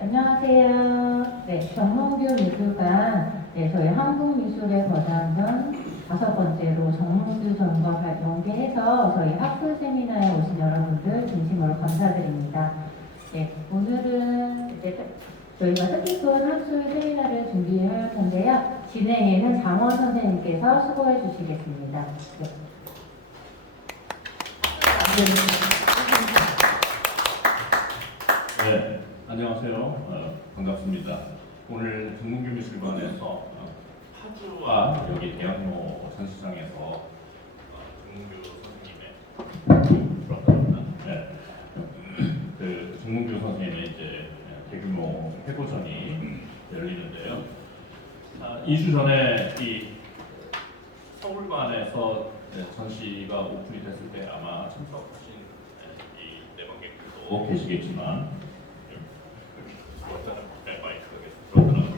안녕하세요. 정몽규 미술관, 저희 한국미술의 거장전 5번째로 정몽규 전과 연계해서 저희 학술 세미나에 오신 여러분들 진심으로 감사드립니다. 오늘은 저희가 뜻깊은 학술 세미나를 준비할 텐데요. 진행에는 장원 선생님께서 수고해 주시겠습니다. 네, 안녕하세요. 반갑습니다. 오늘 정몽규 미술관에서 파주와 여기 대학로 전시장에서 정몽규 선생님의 그 정몽규 선생님의 이제 대규모 회고전이 열리는데요. 2주 전에 이 서울관에서 전시가 오픈이 됐을 때 아마 참석하신 이 내관객들도 계시겠지만 마이크가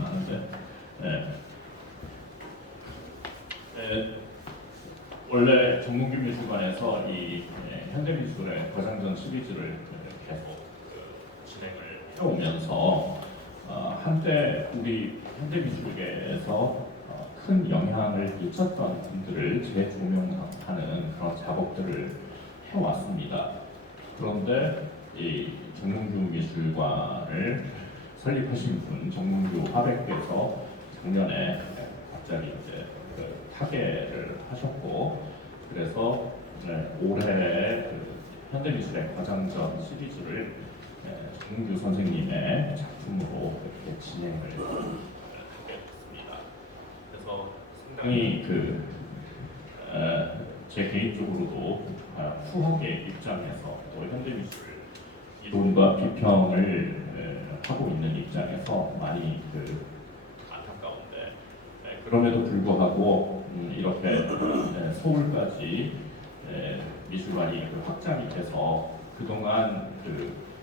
하는데 원래 정몽규 미술관에서 이 현대미술의 거장전 시리즈를 계속 진행을 해오면서 한때 우리 현대미술계에서 큰 영향을 끼쳤던 분들을 재조명하는 그런 작업들을 해왔습니다. 그런데 이 정몽규 미술관을 설립하신 분 정몽규 화백께서 작년에 갑자기 이제 타계를 하셨고, 그래서 올해 현대미술의 거장전 시리즈를 정몽규 선생님의 작품으로 이렇게 진행을 하게 됐습니다. 그래서 상당히 제 개인적으로도 후학의 입장에서 또 현대미술 이론과 비평을 하고 있는 입장에서 많이 안타까운데, 그럼에도 불구하고 이렇게 서울까지 미술관이 확장이 돼서 그동안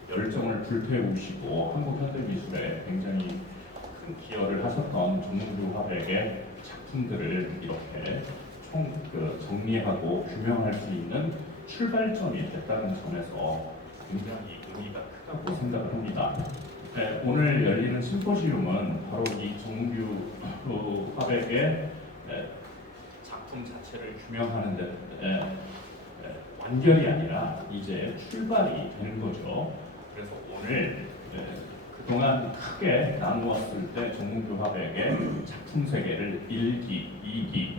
열정을 불태우시고 한국 현대미술에 굉장히 큰 기여를 하셨던 정몽규 화백의 작품들을 이렇게 정리하고 규명할 수 있는 출발점이 됐다는 점에서 굉장히 의미가 크다고 생각을 합니다. 오늘 열리는 심포지움은 바로 이 정몽규 화백의 작품 자체를 규명하는 데 완결이 아니라 이제 출발이 되는 거죠. 그래서 오늘 그동안 크게 나누었을 때 정몽규 화백의 작품 세계를 1기, 2기,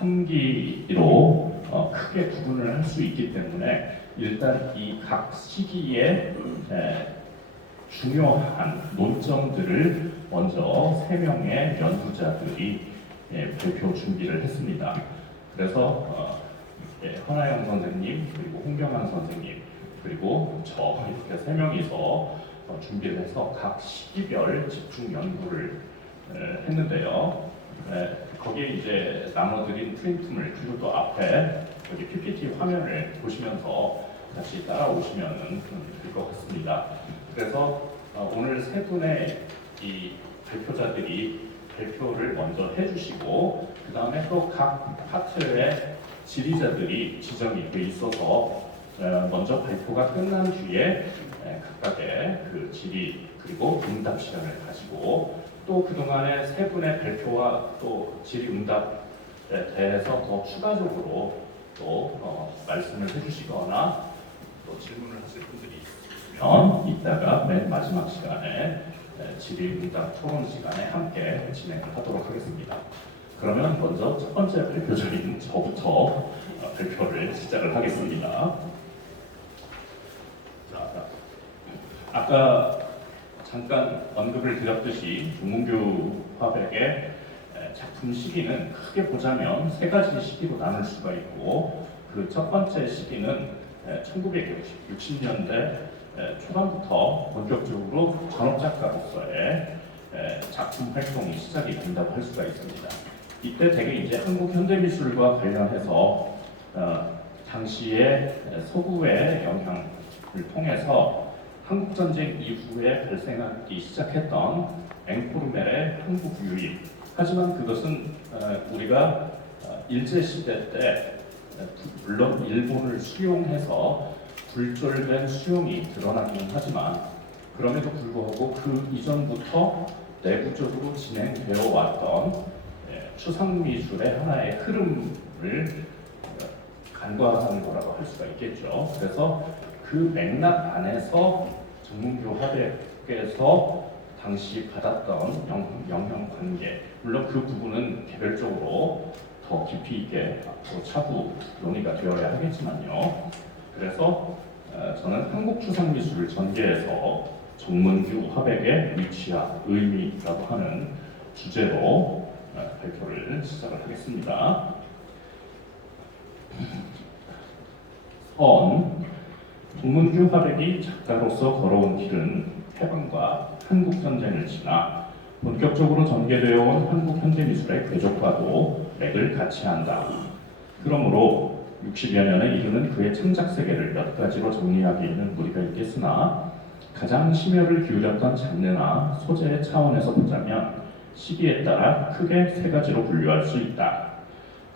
3기로 크게 구분을 할 수 있기 때문에 일단 이 각 시기의 중요한 논점들을 먼저 3명의 연구자들이 발표 준비를 했습니다. 그래서 허나영 선생님, 그리고 홍경환 선생님, 그리고 저 이렇게 3명이서 준비를 해서 각 시기별 집중 연구를 했는데요. 거기에 이제 나눠드린 프린트물, 그리고 또 앞에 여기 PPT 화면을 보시면서 다시 따라오시면 될 것 같습니다. 그래서 오늘 3분의 이 발표자들이 발표를 먼저 해주시고, 그 다음에 또 각 파트의 지리자들이 지정이 돼 있어서 먼저 발표가 끝난 뒤에 각각의 그 질의 그리고 응답 시간을 가지고, 또 그동안의 3분의 발표와 또 질의 응답에 대해서 더 추가적으로 또 말씀을 해주시거나 또 질문을 하실 분들이 있으면 이따가 맨 마지막 시간에 질의 응답 토론 시간에 함께 진행을 하도록 하겠습니다. 그러면 먼저 첫 번째 발표자인 저부터 발표를 시작을 하겠습니다. 자, 아까 잠깐 언급을 드렸듯이 정몽규 화백의 작품 시기는 크게 보자면 3가지 시기로 나눌 수가 있고, 그 첫 번째 시기는 1960년대 초반부터 본격적으로 전업작가로서의 작품 활동이 시작이 된다고 할 수가 있습니다. 이때 대개 이제 한국 현대미술과 관련해서 당시의 서구의 영향을 통해서 한국전쟁 이후에 발생하기 시작했던 앵코르멜의 한국 유입, 하지만 그것은 우리가 일제시대 때 물론 일본을 수용해서 굴절된 수용이 드러나긴 하지만 그럼에도 불구하고 그 이전부터 내부적으로 진행되어 왔던 추상미술의 하나의 흐름을 간과하는 거라고 할 수가 있겠죠. 그래서 그 맥락 안에서 정문교 화백에서 당시 받았던 영향 관계, 물론 그 부분은 개별적으로 더 깊이 있게 앞으로 차후 논의가 되어야 하겠지만요. 그래서 저는 한국 추상미술 전개에서 정문교 화백의 위치와 의미라고 하는 주제로 발표를 시작을 하겠습니다. 정문교 화백이 작가로서 걸어온 길은 해방과 한국전쟁을 지나 본격적으로 전개되어 온 한국 현대미술의 궤적과도 맥을 같이 한다. 그러므로 60여 년에 이르는 그의 창작 세계를 몇 가지로 정리하기에는 무리가 있겠으나 가장 심혈을 기울였던 장르나 소재의 차원에서 보자면 시기에 따라 크게 세 가지로 분류할 수 있다.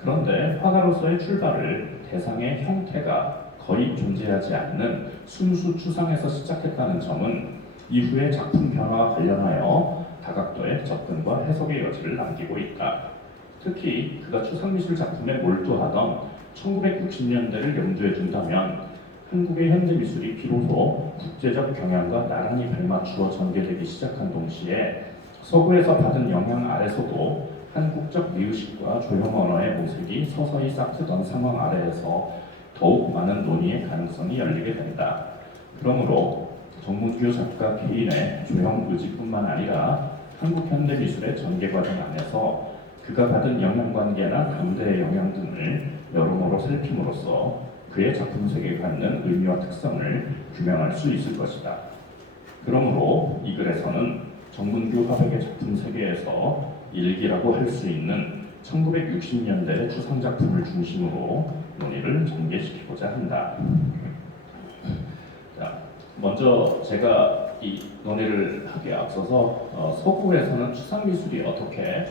그런데 화가로서의 출발을 대상의 형태가 거의 존재하지 않는 순수 추상에서 시작했다는 점은 이후의 작품 변화와 관련하여 다각도의 접근과 해석의 여지를 남기고 있다. 특히 그가 추상미술 작품에 몰두하던 1960년대를 염두에 둔다면 한국의 현대미술이 비로소 국제적 경향과 나란히 발맞추어 전개되기 시작한 동시에 서구에서 받은 영향 아래서도 한국적 미의식과 조형 언어의 모색이 서서히 싹트던 상황 아래에서 더욱 많은 논의의 가능성이 열리게 된다. 그러므로 정문교 작가 개인의 조형 의지뿐만 아니라 한국 현대미술의 전개 과정 안에서 그가 받은 영향관계나 당대의 영향 등을 여러모로 살핌으로써 그의 작품 세계가 갖는 의미와 특성을 규명할 수 있을 것이다. 그러므로 이 글에서는 정문교 화백의 작품 세계에서 일기라고 할 수 있는 1960년대의 추상작품을 중심으로 논의를 전개시키고자 한다. 자, 먼저 제가 이 논의를 하기에 앞서서 서구에서는 추상미술이 어떻게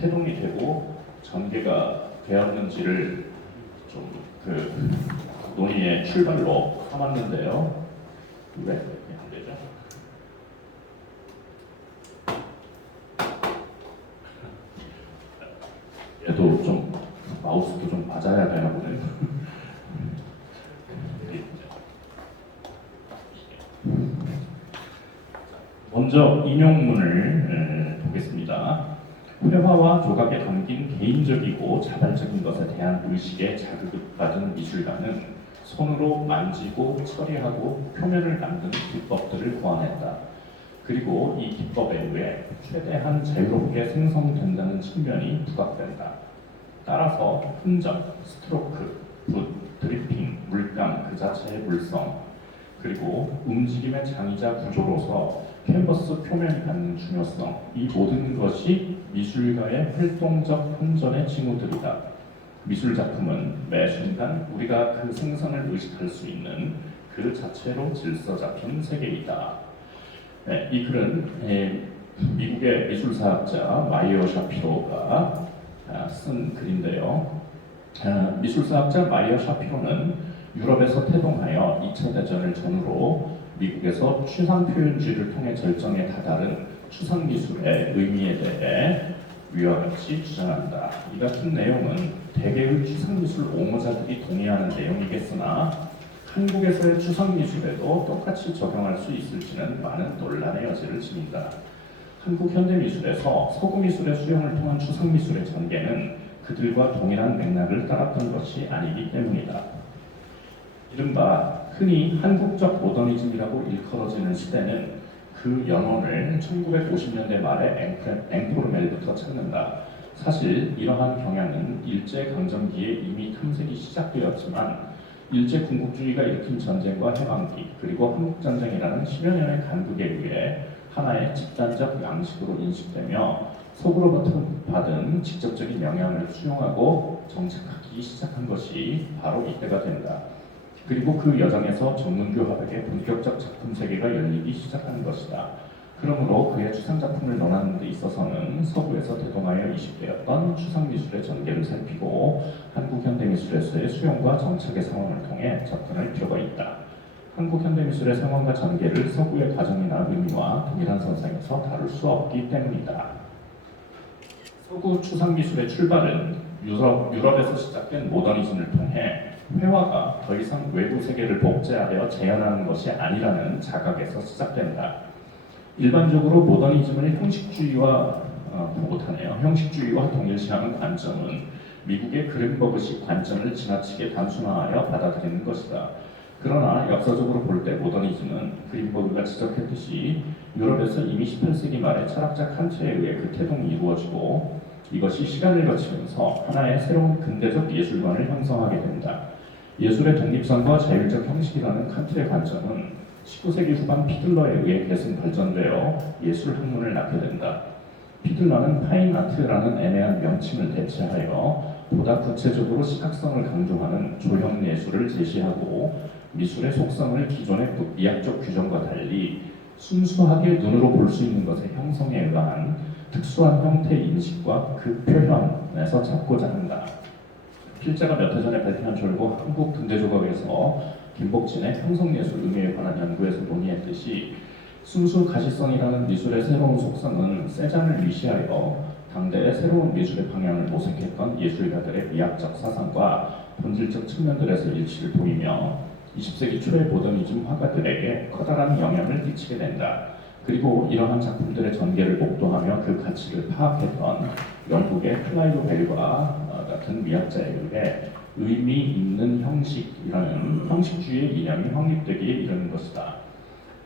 태동이 되고 전개가 되었는지를 좀 그 논의의 출발로 삼았는데요. 왜 안 되죠? 얘도 좀 마우스도 좀 맞아야 되나 보네요. 먼저 인용문을 보겠습니다. 회화와 조각에 담긴 개인적이고 자발적인 것에 대한 의식에 자극받은 미술가는 손으로 만지고 처리하고 표면을 만드는 기법들을 고안했다. 그리고 이 기법에 의해 최대한 자유롭게 생성된다는 측면이 부각된다. 따라서 흔적, 스트로크, 붓, 드리핑, 물감 그 자체의 물성, 그리고 움직임의 장이자 구조로서 캔버스 표면이 갖는 중요성, 이 모든 것이 미술가의 활동적 현존의 징후들이다. 미술 작품은 매 순간 우리가 그 생선을 의식할 수 있는 그 자체로 질서 잡힌 세계이다. 네, 이 글은 미국의 미술사학자 마이어 샤피로가 쓴 글인데요. 미술사학자 마이어 샤피로는 유럽에서 태동하여 2차 대전을 전후로 미국에서 추상 표현주의를 통해 절정에 다다른 추상 미술의 의미에 대해 위와 같이 주장한다. 이 같은 내용은 대개의 추상 미술 옹호자들이 동의하는 내용이겠으나 한국에서의 추상 미술에도 똑같이 적용할 수 있을지는 많은 논란의 여지를 지닌다. 한국 현대 미술에서 서구 미술의 수용을 통한 추상 미술의 전개는 그들과 동일한 맥락을 따랐던 것이 아니기 때문이다. 이른바 흔히 한국적 모더니즘이라고 일컬어지는 시대는 그 연원을 1950년대 말에 앵코르멜부터 찾는다. 사실 이러한 경향은 일제강점기에 이미 탐색이 시작되었지만 일제군국주의가 일으킨 전쟁과 해방기 그리고 한국전쟁이라는 10여 년의 간극에 의해 하나의 집단적 양식으로 인식되며 서구로부터 받은 직접적인 영향을 수용하고 정착하기 시작한 것이 바로 이때가 된다. 그리고 그 여정에서 정문교 화백의 본격적 작품 세계가 열리기 시작하는 것이다. 그러므로 그의 추상작품을 논하는 데 있어서는 서구에서 대동하여 이식되었던 추상미술의 전개를 살피고 한국 현대미술에서의 수용과 정착의 상황을 통해 접근할 필요가 있다. 한국 현대미술의 상황과 전개를 서구의 과정이나 의미와 동일한 선상에서 다룰 수 없기 때문이다. 서구 추상미술의 출발은 유럽에서 시작된 모더니즘을 통해 회화가 더 이상 외부 세계를 복제하여 재현하는 것이 아니라는 자각에서 시작된다. 일반적으로 모더니즘을 형식주의와 동일시하는 관점은 미국의 그린버그식 관점을 지나치게 단순화하여 받아들이는 것이다. 그러나 역사적으로 볼 때 모더니즘은 그린버그가 지적했듯이 유럽에서 이미 18세기 말에 철학자 칸트에 의해 그 태동이 이루어지고 이것이 시간을 거치면서 하나의 새로운 근대적 예술관을 형성하게 된다. 예술의 독립성과 자율적 형식이라는 칸트의 관점은 19세기 후반 피들러에 의해 계속 발전되어 예술 학문을 낳게 된다. 피들러는 파인아트라는 애매한 명칭을 대체하여 보다 구체적으로 시각성을 강조하는 조형 예술을 제시하고 미술의 속성을 기존의 미학적 규정과 달리 순수하게 눈으로 볼 수 있는 것의 형성에 의한 특수한 형태 인식과 그 표현에서 찾고자 한다. 필자가 몇 해 전에 발표한 졸고 한국 근대조각에서 김복진의 형성예술 의미에 관한 연구에서 논의했듯이 순수 가시성이라는 미술의 새로운 속성은 세잔을 위시하여 당대의 새로운 미술의 방향을 모색했던 예술가들의 미학적 사상과 본질적 측면들에서 일치를 보이며 20세기 초의 모더니즘 화가들에게 커다란 영향을 끼치게 된다. 그리고 이러한 작품들의 전개를 목도하며 그 가치를 파악했던 영국의 클라이브 벨과 같은 미학자에 의해 의미 있는 형식이라는 형식주의의 이념이 확립되기에 이르는 것이다.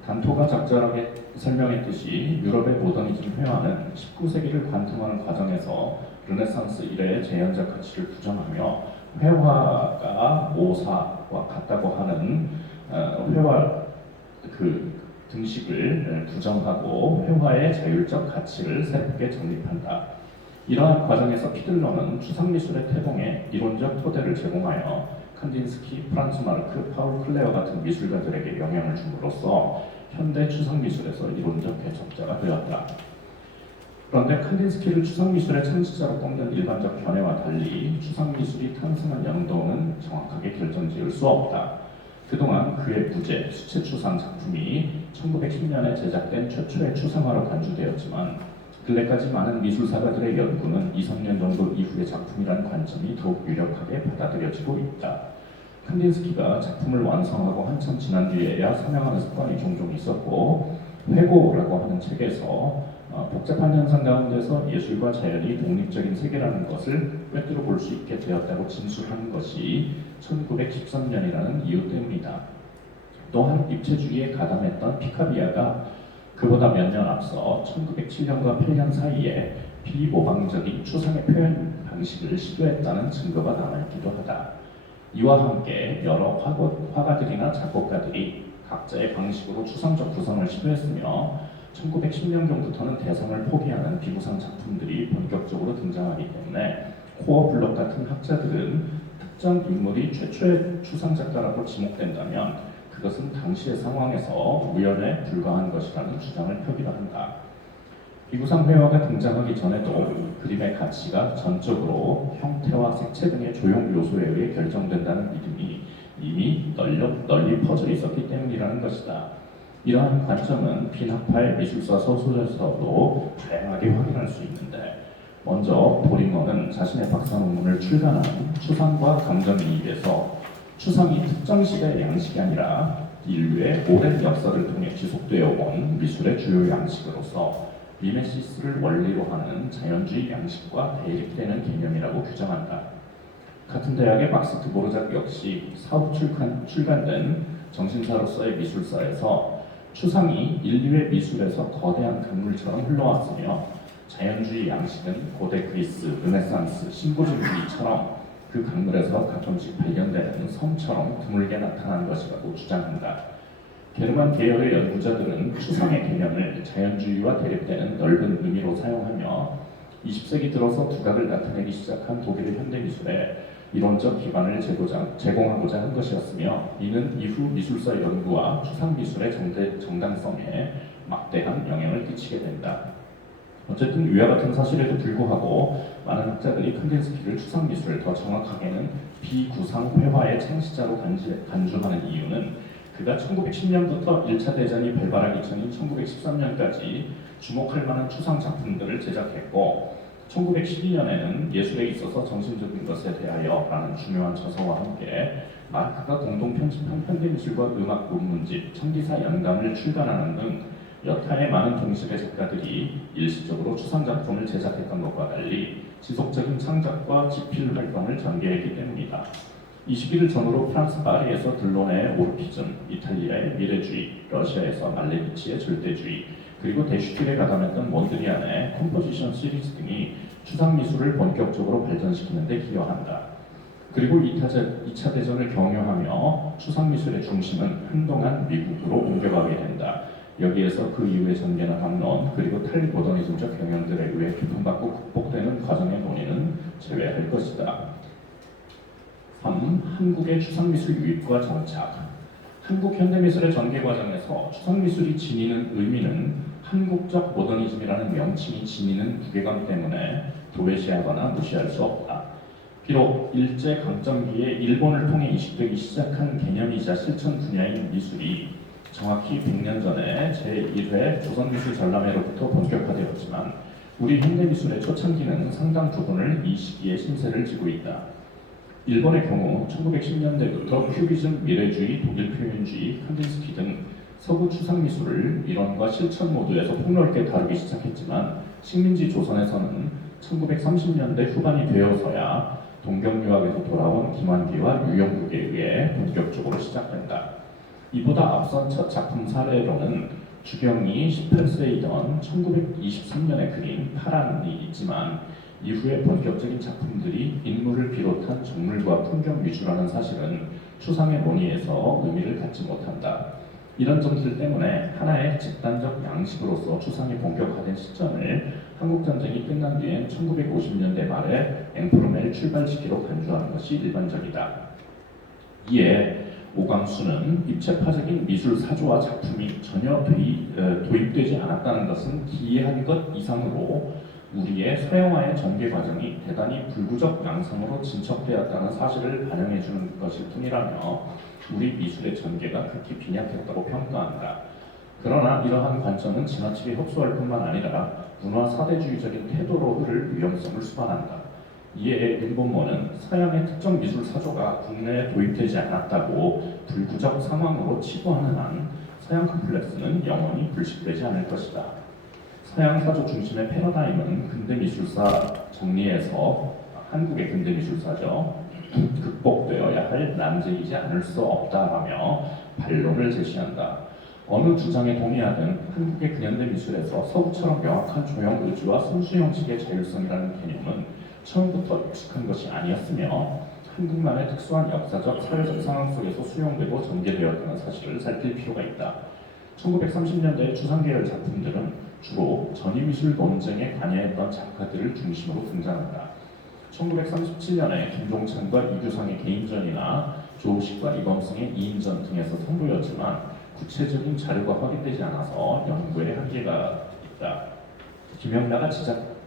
단토가 적절하게 설명했듯이 유럽의 모더니즘 회화는 19세기를 관통하는 과정에서 르네상스 이래의 재현적 가치를 부정하며 회화가 오사와 같다고 하는 회화 등식을 부정하고 회화의 자율적 가치를 새롭게 정립한다. 이러한 과정에서 피들러는 추상미술의 태동에 이론적 토대를 제공하여 칸딘스키, 프란츠 마르크, 파울 클레어 같은 미술가들에게 영향을 줌으로써 현대 추상미술에서 이론적 개척자가 되었다. 그런데 칸딘스키를 추상미술의 창시자로 꼽는 일반적 견해와 달리 추상미술이 탄생한 연도는 정확하게 결정지을 수 없다. 그동안 그의 부재, 수채추상 작품이 1910년에 제작된 최초의 추상화로 간주되었지만 근래까지 많은 미술사가들의 연구는 2, 3년 정도 이후의 작품이라는 관점이 더욱 유력하게 받아들여지고 있다. 칸딘스키가 작품을 완성하고 한참 지난 뒤에야 서명하는 습관이 종종 있었고 회고라고 하는 책에서 복잡한 현상 가운데서 예술과 자연이 독립적인 세계라는 것을 꿰뚫어 볼 수 있게 되었다고 진술하는 것이 1913년이라는 이유 때문이다. 또한 입체주의에 가담했던 피카디아가 그보다 몇 년 앞서 1907년과 8년 사이에 비모방적인 추상의 표현 방식을 시도했다는 증거가 남아있기도 하다. 이와 함께 여러 화가들이나 작곡가들이 각자의 방식으로 추상적 구성을 시도했으며 1910년경부터는 대상을 포기하는 비구상 작품들이 본격적으로 등장하기 때문에 코어 블록 같은 학자들은 특정 인물이 최초의 추상 작가라고 지목된다면 그것은 당시의 상황에서 우연에 불과한 것이라는 주장을 펴기도 한다. 비구상 회화가 등장하기 전에도 그림의 가치가 전적으로 형태와 색채 등의 조형 요소에 의해 결정된다는 믿음이 이미 널리 퍼져 있었기 때문이라는 것이다. 이러한 관점은 빈학파의 미술사 서술에서도 다양하게 확인할 수 있는데 먼저 보링어는 자신의 박사 논문을 출간한 추상과 감정이입에서 추상이 특정 시대의 양식이 아니라 인류의 오랜 역사를 통해 지속되어 온 미술의 주요 양식으로서 미메시스를 원리로 하는 자연주의 양식과 대립되는 개념이라고 규정한다. 같은 대학의 막스트 모르작 역시 사후 출간된 정신사로서의 미술사에서 추상이 인류의 미술에서 거대한 강물처럼 흘러왔으며 자연주의 양식은 고대 그리스, 르네상스, 신고증주의처럼 그 강물에서 가끔씩 발견되는 섬처럼 드물게 나타난 것이라고 주장한다. 게르만 계열의 연구자들은 추상의 개념을 자연주의와 대립되는 넓은 의미로 사용하며 20세기 들어서 두각을 나타내기 시작한 독일의 현대미술에 이론적 기반을 제공하고자 한 것이었으며 이는 이후 미술사 연구와 추상미술의 정당성에 막대한 영향을 끼치게 된다. 어쨌든 위와 같은 사실에도 불구하고 많은 학자들이 칸딘스키를 추상미술을 더 정확하게는 비구상 회화의 창시자로 간주하는 이유는 그가 1910년부터 1차 대전이 발발하기 전인 1913년까지 주목할 만한 추상 작품들을 제작했고 1912년에는 예술에 있어서 정신적인 것에 대하여 라는 중요한 저서와 함께 마르크가 공동 편집한 현대미술과 음악 논문집 청기사 연감을 출간하는 등 여타의 많은 동시대 작가들이 일시적으로 추상 작품을 제작했던 것과 달리 지속적인 창작과 집필 활동을 전개했기 때문이다. 20일을 전후로 프랑스 파리에서 들로네의 오르피즘, 이탈리아의 미래주의, 러시아에서 말레비치의 절대주의, 그리고 데슈틸에 가담했던 몬드리안의 컴포지션 시리즈 등이 추상미술을 본격적으로 발전시키는 데 기여한다. 그리고 2차 대전을 경유하며 추상미술의 중심은 한동안 미국으로 옮겨가게 된다. 여기에서 그 이후의 전개나 담론 그리고 탈모더니즘적 경향들에 의해 비판받고 극복되는 과정의 논의는 제외할 것이다. 3. 한국의 추상미술 유입과 정착. 한국 현대미술의 전개 과정에서 추상미술이 지니는 의미는 한국적 모더니즘이라는 명칭이 지니는 무게감 때문에 도외시하거나 무시할 수 없다. 비록 일제강점기에 일본을 통해 이식되기 시작한 개념이자 실천 분야인 미술이 정확히 100년 전에 제1회 조선미술 전람회로부터 본격화되었지만 우리 현대미술의 초창기는 상당 부분을 이 시기에 신세를 지고 있다. 일본의 경우 1910년대부터 큐비즘, 미래주의, 독일 표현주의, 칸딘스키 등 서구 추상미술을 이론과 실천 모두에서 폭넓게 다루기 시작했지만 식민지 조선에서는 1930년대 후반이 되어서야 동경유학에서 돌아온 김환기와 유영국에 의해 본격적으로 시작된다. 이보다 앞선 첫 작품 사례로는 주경이 18세이던 1923년에 그린 파란이 있지만 이후에 본격적인 작품들이 인물을 비롯한 정물과 풍경 위주라는 사실은 추상의 논의에서 의미를 갖지 못한다. 이런 점들 때문에 하나의 집단적 양식으로서 추상이 본격화된 시점을 한국전쟁이 끝난 뒤엔 1950년대 말에 앵프로멜 출발시기로 간주하는 것이 일반적이다. 이에 오광수는 입체파적인 미술 사조와 작품이 전혀 도입되지 않았다는 것은 기이한 것 이상으로 우리의 서양화의 전개 과정이 대단히 불구적 양상으로 진척되었다는 사실을 반영해주는 것일 뿐이라며 우리 미술의 전개가 극히 빈약했다고 평가한다. 그러나 이러한 관점은 지나치게 협소할 뿐만 아니라 문화 사대주의적인 태도로 흐를 위험성을 수반한다. 이에 윤본모는 서양의 특정 미술 사조가 국내에 도입되지 않았다고 불구적 상황으로 치부하는 한 서양 컴플렉스는 영원히 불식되지 않을 것이다. 서양 사조 중심의 패러다임은 근대미술사 정리에서 한국의 근대미술사죠. 극복되어야 할 난제이지 않을 수 없다라며 반론을 제시한다. 어느 주장에 동의하든 한국의 근현대미술에서 서구처럼 명확한 조형 의지와 선수 형식의 자율성이라는 개념은 처음부터 익숙한 것이 아니었으며 한국만의 특수한 역사적, 사회적 상황 속에서 수용되고 전개되었다는 사실을 살필 필요가 있다. 1930년대의 추상계열 작품들은 주로 전위미술 논쟁에 관여했던 작가들을 중심으로 등장한다. 1937년에 김종찬과 이규상의 개인전이나 조우식과 이범승의 2인전 등에서 선보였지만 구체적인 자료가 확인되지 않아서 연구에 한계가 있다. 김영나가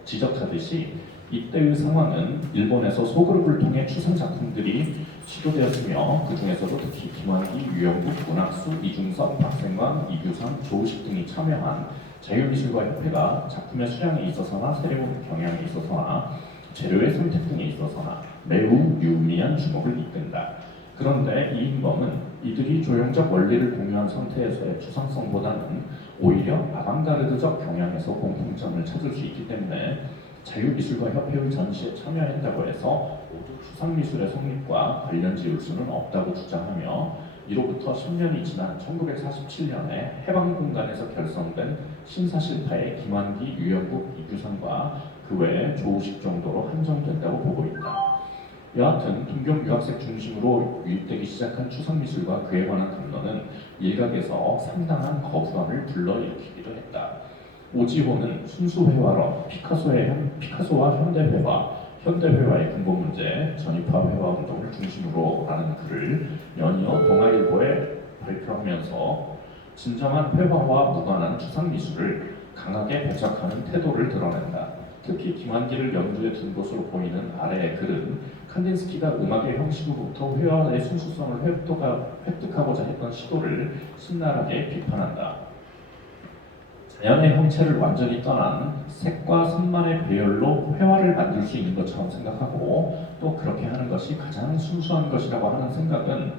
지적하듯이 이때의 상황은 일본에서 소그룹을 통해 추상 작품들이 시도되었으며 그 중에서도 특히 김환기, 유영국, 문학수, 이중섭, 박생광, 이규상, 조우식 등이 참여한 자유미술가 협회가 작품의 수량에 있어서나 새로운 경향에 있어서나 재료의 선택 등에 있어서나 매우 유의미한 주목을 이끈다. 그런데 이인범은 이들이 조형적 원리를 공유한 상태에서의 추상성보다는 오히려 아방가르드적 경향에서 공통점을 찾을 수 있기 때문에 자유미술가 협회의 전시에 참여했다고 해서 모두 추상미술의 성립과 관련 지을 수는 없다고 주장하며 이로부터 10년이 지난 1947년에 해방공간에서 결성된 신사실파의 김환기, 유영국, 이규상과 그 외에 조우식 정도로 한정된다고 보고 있다. 여하튼 동경유학생 중심으로 유입되기 시작한 추상미술과 그에 관한 담론은 일각에서 상당한 거부감을 불러일으키기도 했다. 오지호는 순수회화론, 피카소와 현대회화의 근본 문제, 전위파회화 운동을 중심으로 하는 글을 연이어 동아일보에 발표하면서 진정한 회화와 무관한 추상미술을 강하게 배척하는 태도를 드러낸다. 특히 김한기를 연두에 둔 것으로 보이는 아래의 글은 칸딘스키가 음악의 형식으로부터 회화의 순수성을 획득하고자 했던 시도를 신랄하게 비판한다. 자연의 형체를 완전히 떠난 색과 선만의 배열로 회화를 만들 수 있는 것처럼 생각하고 또 그렇게 하는 것이 가장 순수한 것이라고 하는 생각은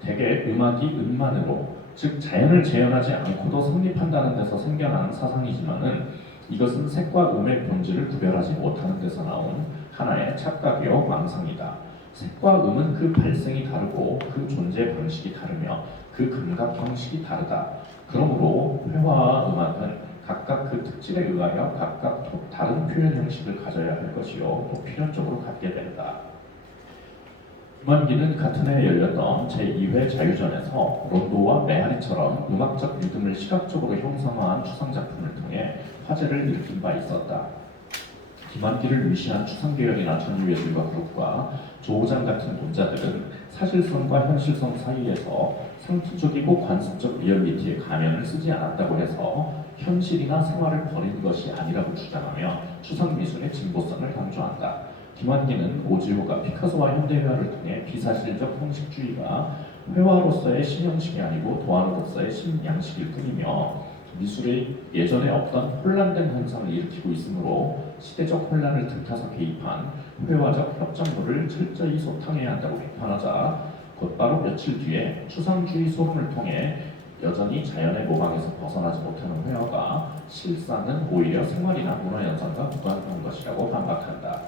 대개 음악이 음만으로 즉 자연을 재현하지 않고도 성립한다는 데서 생겨난 사상이지만은 이것은 색과 음의 본질을 구별하지 못하는 데서 나온 하나의 착각이요 망상이다. 색과 음은 그 발생이 다르고 그 존재 방식이 다르며 그 감각 형식이 다르다. 그러므로 회화와 음악은 각각 그 특질에 의하여 각각 다른 표현 형식을 가져야 할 것이요 또 필연적으로 갖게 된다. 김한기는 같은 해에 열렸던 제2회 자유전에서 론도와 메아리처럼 음악적 리듬을 시각적으로 형상화한 추상작품을 통해 화제를 일으킨 바 있었다. 김한기를 위시한 추상계열이나 전유예술가 그룹과 조우장 같은 논자들은 사실성과 현실성 사이에서 상투적이고 관습적 리얼리티의 가면을 쓰지 않았다고 해서 현실이나 생활을 버린 것이 아니라고 주장하며 추상미술의 진보성을 강조한다. 김한기는 오지호가 피카소와 현대회화를 통해 비사실적 형식주의가 회화로서의 신형식이 아니고 도안으로서의 신양식일 뿐이며 미술이 예전에 없던 혼란된 현상을 일으키고 있으므로 시대적 혼란을 틈타서 개입한 회화적 협작물을 철저히 소탕해야 한다고 비판하자 곧바로 며칠 뒤에 추상주의 소론을 통해 여전히 자연의 모방에서 벗어나지 못하는 회화가 실상은 오히려 생활이나 문화현상과 무관한 것이라고 반박한다.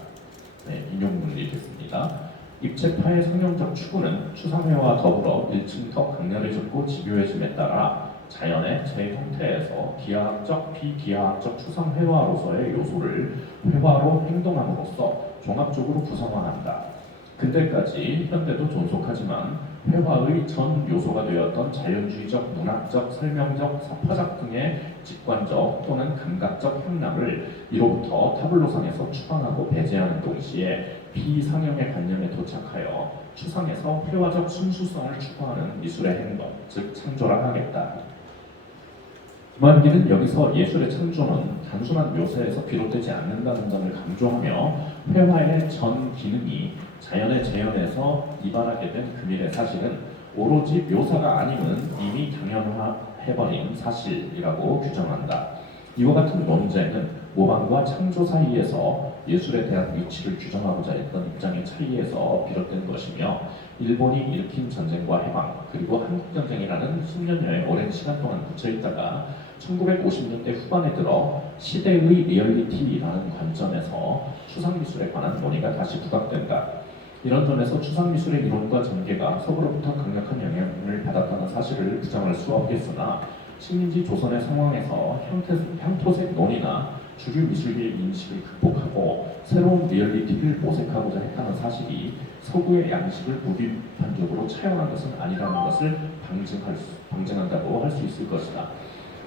네, 인용문을 읽겠습니다. 입체파의 성경적 추구는 추상회화와 더불어 1층 더 강렬해졌고 집요해짐에 따라 자연의 제 형태에서 기하학적, 비기하학적 추상회화로서의 요소를 회화로 행동함으로써 종합적으로 구성화한다. 근대까지 현대도 존속하지만 회화의 전 요소가 되었던 자연주의적, 문학적, 설명적, 사파작 등의 직관적 또는 감각적 향락을 이로부터 타블로상에서 추방하고 배제하는 동시에 비상형의 관념에 도착하여 추상에서 회화적 순수성을 추구하는 미술의 행동, 즉 창조라 하겠다. 김한기는 여기서 예술의 창조는 단순한 묘사에서 비롯되지 않는다는 점을 강조하며 회화의 전 기능이 자연의 재현에서 이반하게 된 금일의 사실은 오로지 묘사가 아니면 이미 당연화해버린 사실이라고 규정한다. 이와 같은 논쟁은 모방과 창조 사이에서 예술에 대한 위치를 규정하고자 했던 입장의 차이에서 비롯된 것이며 일본이 일으킨 전쟁과 해방 그리고 한국전쟁이라는 10년여의 오랜 시간 동안 묻혀있다가 1950년대 후반에 들어 시대의 리얼리티라는 관점에서 추상미술에 관한 논의가 다시 부각된다. 이런 점에서 추상미술의 이론과 전개가 서구로부터 강력한 영향을 받았다는 사실을 부정할 수 없겠으나 식민지 조선의 상황에서 향토색 논의나 주류 미술계의 인식을 극복하고 새로운 리얼리티를 모색하고자 했다는 사실이 서구의 양식을 무비판적으로 차용한 것은 아니라는 것을 방증한다고 할 수 있을 것이다.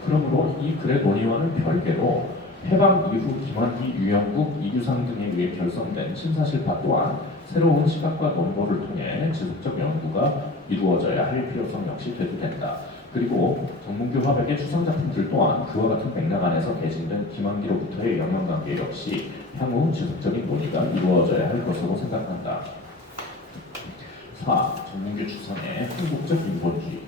그러므로 이 글의 논의와는 별개로 해방 이후 김한기, 유영국, 이규상 등에 의해 결성된 신사실파 또한 새로운 시각과 논거를 통해 지속적 연구가 이루어져야 할 필요성 역시 대두된다. 그리고 정문교 화백의 추상작품들 또한 그와 같은 맥락 안에서 개진된 김한기로부터의 영향관계 역시 향후 지속적인 논의가 이루어져야 할 것으로 생각한다. 4. 정문교 추상의 한국적 인본주의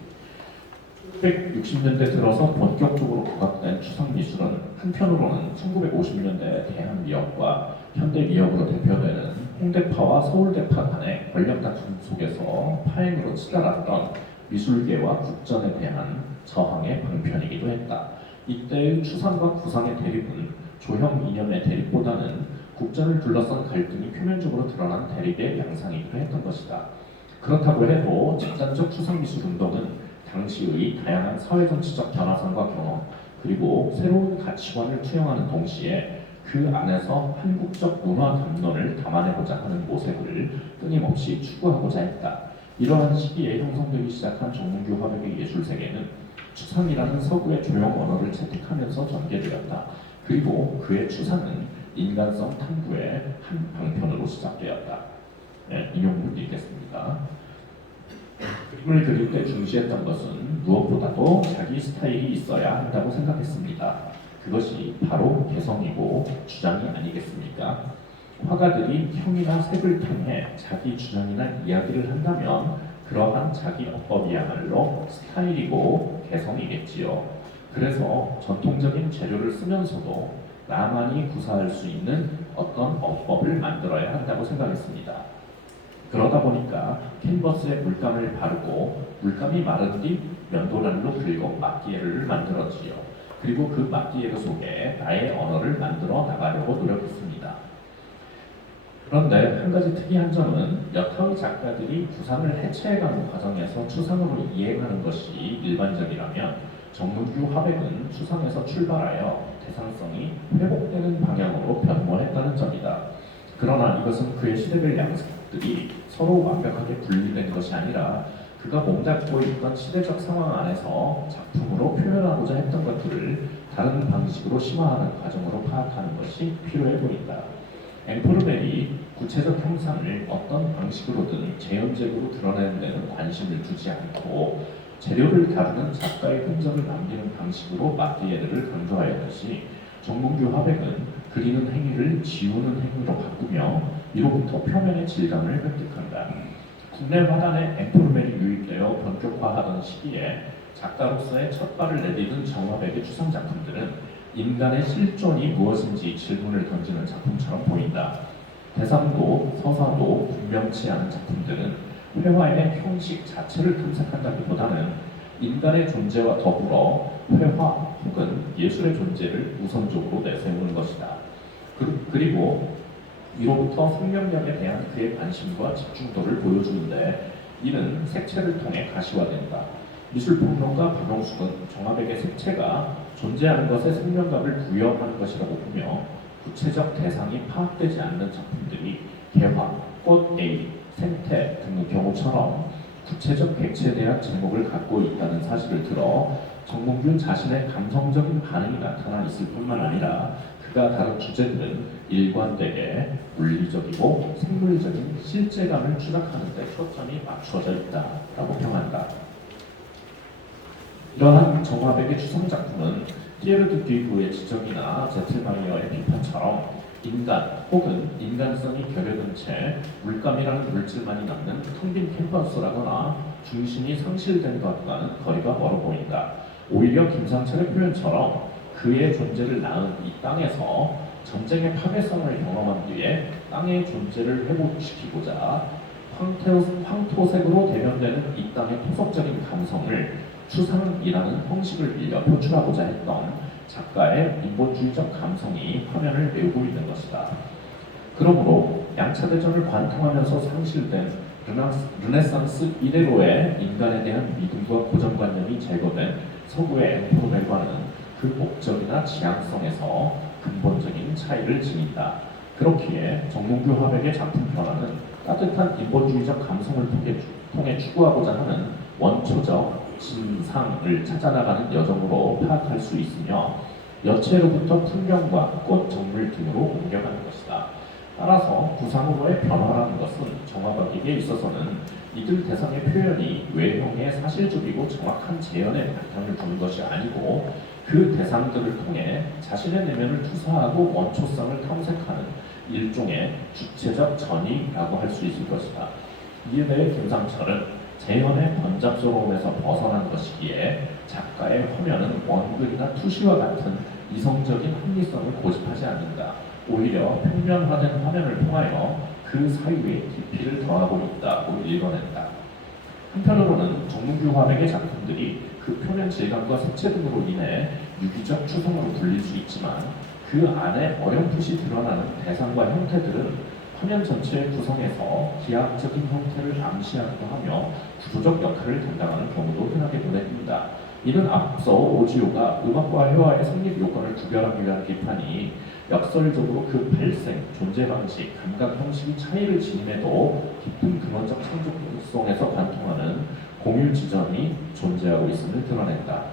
1960년대 들어서 본격적으로 부각된 추상미술은 한편으로는 1950년대 대한미역과 현대미역으로 대표되는 홍대파와 서울대파 간의 권력 다툼 속에서 파행으로 치달았던 미술계와 국전에 대한 저항의 방편이기도 했다. 이때의 추상과 구상의 대립은 조형 이념의 대립보다는 국전을 둘러싼 갈등이 표면적으로 드러난 대립의 양상이기도 했던 것이다. 그렇다고 해도 집단적 추상미술 운동은 당시의 다양한 사회정치적 변화상과 경험 그리고 새로운 가치관을 투영하는 동시에 그 안에서 한국적 문화 담론을 담아내고자 하는 모색을 끊임없이 추구하고자 했다. 이러한 시기에 형성되기 시작한 정문교 화백의 예술세계는 추상이라는 서구의 조형 언어를 채택하면서 전개되었다. 그리고 그의 추상은 인간성 탐구의 한 방편으로 시작되었다. 네, 인용문 읽겠습니다. 그림을 그릴 때 중시했던 것은 무엇보다도 자기 스타일이 있어야 한다고 생각했습니다. 그것이 바로 개성이고 주장이 아니겠습니까? 화가들이 형이나 색을 통해 자기 주장이나 이야기를 한다면 그러한 자기 어법이야말로 스타일이고 개성이겠지요. 그래서 전통적인 재료를 쓰면서도 나만이 구사할 수 있는 어떤 어법을 만들어야 한다고 생각했습니다. 그러다 보니까 캔버스에 물감을 바르고 물감이 마른 뒤 면도날로 긁어 마끼에를 만들었지요. 그리고 그 마끼에르 속에 나의 언어를 만들어 나가려고 노력했습니다. 그런데 한 가지 특이한 점은 여타의 작가들이 구상을 해체해가는 과정에서 추상으로 이행하는 것이 일반적이라면 정문규 화백은 추상에서 출발하여 대상성이 회복되는 방향으로 변모했다는 점이다. 그러나 이것은 그의 시대별 양식들이 서로 완벽하게 분리된 것이 아니라 그가 몸담고 있던 시대적 상황 안에서 작품으로 표현하고자 했던 것들을 다른 방식으로 심화하는 과정으로 파악하는 것이 필요해 보인다. 앵포르멜이 구체적 형상을 어떤 방식으로든 재현적으로 드러내는 데는 관심을 두지 않고 재료를 다루는 작가의 흔적을 남기는 방식으로 마끼에르를 강조하였듯이 정문규 화백은 그리는 행위를 지우는 행위로 바꾸며 이로부터 표면의 질감을 획득한다. 국내 화단에 앵포르멜이 유입되어 본격화하던 시기에 작가로서의 첫 발을 내디딘 정화백의 추상 작품들은 인간의 실존이 무엇인지 질문을 던지는 작품처럼 보인다. 대상도 서사도 분명치 않은 작품들은 회화의 형식 자체를 탐색한다기보다는 인간의 존재와 더불어 회화 혹은 예술의 존재를 우선적으로 내세우는 것이다. 그리고 이로부터 생명력에 대한 그의 관심과 집중도를 보여주는데 이는 색채를 통해 가시화된다. 미술평론가 박영숙은 정화백의 색채가 존재하는 것에 생명감을 부여하는 것이라고 보며 구체적 대상이 파악되지 않는 작품들이 개화, 꽃 A, 생태 등의 경우처럼 구체적 객체에 대한 제목을 갖고 있다는 사실을 들어 정문균 자신의 감성적인 반응이 나타나 있을 뿐만 아니라 그가 다룬 주제들은 일관되게 물리적이고 생물적인 실제감을 추락하는 데 초점이 맞춰져 있다라고 평한다. 이러한 정화백의 추상 작품은 피에르 드 뒤그의 지적이나 제틀마이어의 비판처럼 인간 혹은 인간성이 결여된 채 물감이라는 물질만이 남는 텅 빈 캔버스라거나 중심이 상실된 것과는 거리가 멀어 보인다. 오히려 김상철의 표현처럼 그의 존재를 낳은 이 땅에서 전쟁의 파괴성을 경험한 뒤에 땅의 존재를 회복시키고자 황토색으로 대변되는 이 땅의 토속적인 감성을 추상이라는 형식을 빌려 표출하고자 했던 작가의 인본주의적 감성이 화면을 메우고 있는 것이다. 그러므로 양차 대전을 관통하면서 상실된 르네상스 이래로의 인간에 대한 믿음과 고정관념이 제거된 서구의 앵포르멜과는 그 목적이나 지향성에서 근본적인 차이를 지닌다. 그렇기에 정문규 화백의 작품 변화는 따뜻한 인본주의적 감성을 통해 추구하고자 하는 원초적 진상을 찾아나가는 여정으로 파악할 수 있으며 여체로부터 풍경과 꽃, 정물 등으로 옮겨가는 것이다. 따라서 구상으로의 변화라는 것은 정화백에게 있어서는 이들 대상의 표현이 외형의 사실적이고 정확한 재현에 바탕을 두는 것이 아니고 그 대상들을 통해 자신의 내면을 투사하고 원초성을 탐색하는 일종의 주체적 전이라고 할 수 있을 것이다. 이에 대해 김상철은 재현의 번잡스러움에서 벗어난 것이기에 작가의 화면은 원글이나 투시와 같은 이성적인 합리성을 고집하지 않는다. 오히려 평면화된 화면을 통하여 그 사유에 깊이를 더하고 있다고 읽어낸다. 한편으로는 정문규 화백의 작품들이 그 표면 질감과 색채 등으로 인해 유기적 추상으로 불릴 수 있지만 그 안에 어렴풋이 드러나는 대상과 형태들은 화면 전체의 구성에서 기하학적인 형태를 암시하기도 하며 구조적 역할을 담당하는 경우도 흔하게 눈에 띈다. 이는 앞서 오지오가 음악과 회화의 성립 요건을 구별하기 위한 비판이 역설적으로 그 발생, 존재 방식, 감각 형식이 차이를 지님에도 깊은 근원적 창조성에서 관통하는 공유 지점이 존재하고 있음을 드러낸다.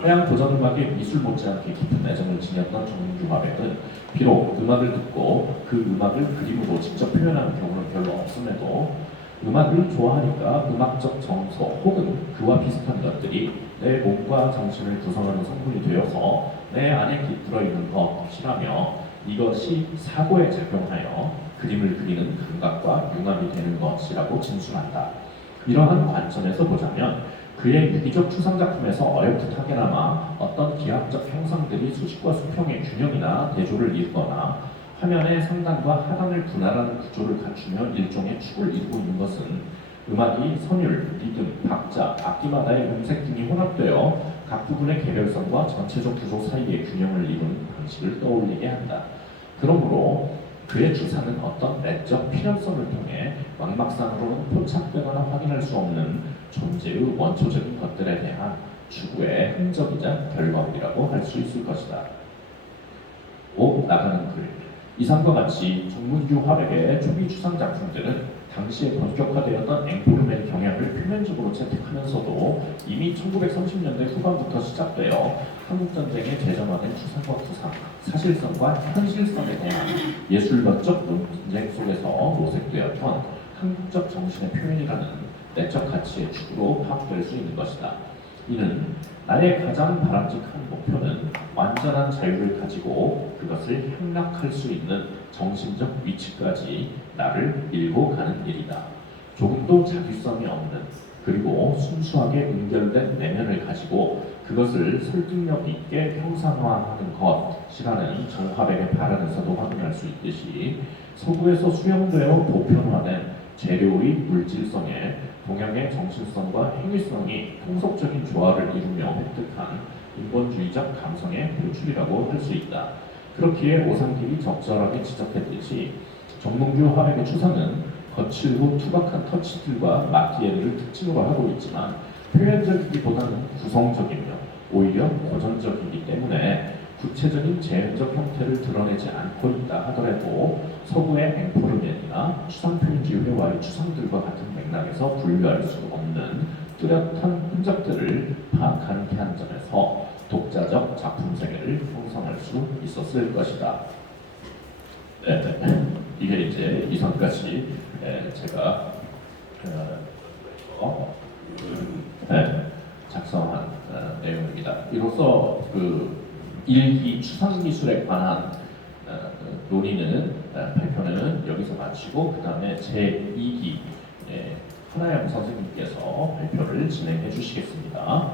서양 도전음악의 미술 못지않게 깊은 애정을 지녔던 정문규 화백은 비록 음악을 듣고 그 음악을 그림으로 직접 표현하는 경우는 별로 없음에도 음악을 좋아하니까 음악적 정서 혹은 그와 비슷한 것들이 내 몸과 정신을 구성하는 성분이 되어서 내 안에 깃들어 있는 것이라며 이것이 사고에 작용하여 그림을 그리는 감각과 융합이 되는 것이라고 진술한다. 이러한 관점에서 보자면 그의 유기적 추상작품에서 어렴풋하게나마 어떤 기하학적 형상들이 수직과 수평의 균형이나 대조를 이루거나 화면의 상단과 하단을 분할하는 구조를 갖추며 일종의 축을 이루고 있는 것은 음악이 선율, 리듬, 박자, 악기마다의 음색 등이 혼합되어 각 부분의 개별성과 전체적 구조 사이의 균형을 이루는 방식을 떠올리게 한다. 그러므로 그의 추상은 어떤 내적 필연성을 통해 망막상으로는 포착되거나 확인할 수 없는 존재의 원초적인 것들에 대한 추구의 흔적이자 결과물이라고 할 수 있을 것이다. 나가는 글. 이상과 같이 정문규 화백의 초기 추상 작품들은 당시에 본격화되었던 앵포르의 경향을 표면적으로 채택하면서도 이미 1930년대 후반부터 시작되어 한국전쟁에 재점화된 추상과 구상, 사실성과 현실성에 대한 예술가적 논쟁 속에서 모색되었던 한국적 정신의 표현이라는 내적 가치의 축으로 파악될 수 있는 것이다. 이는 나의 가장 바람직한 목표는 완전한 자유를 가지고 그것을 향락할 수 있는 정신적 위치까지 나를 밀고 가는 일이다. 조금도 자기성이 없는 그리고 순수하게 응결된 내면을 가지고 그것을 설득력 있게 형상화하는 것이라는 정화백의 발언에서도 확인할 수 있듯이 서구에서 수용되어 보편화된 재료의 물질성에 동양의 정신성과 행위성이 통속적인 조화를 이루며 획득한 인본주의적 감성의 표출이라고 할 수 있다. 그렇기에 오상길이 적절하게 지적했듯이 정몽규 화백의 추상은 거칠고 투박한 터치들과 마티에르를 특징으로 하고 있지만 표현적이기보다는 구성적이며 오히려 고전적이기 때문에 구체적인 재현적 형태를 드러내지 않고 있다 하더라도 서구의 앵포르맨이나 추상표현주의와의 추상들과 같은 맥락에서 분류할 수 없는 뚜렷한 흔적들을 파악하는 한 점에서 독자적 작품 세계를 형성할 수 있었을 것이다. 이게 이제 이전까지 제가 작성한 내용입니다. 이로써 그 일기 추상미술에 관한 논의는 발표는 여기서 마치고 그 다음에 제2기 하나영 선생님께서 발표를 진행해 주시겠습니다.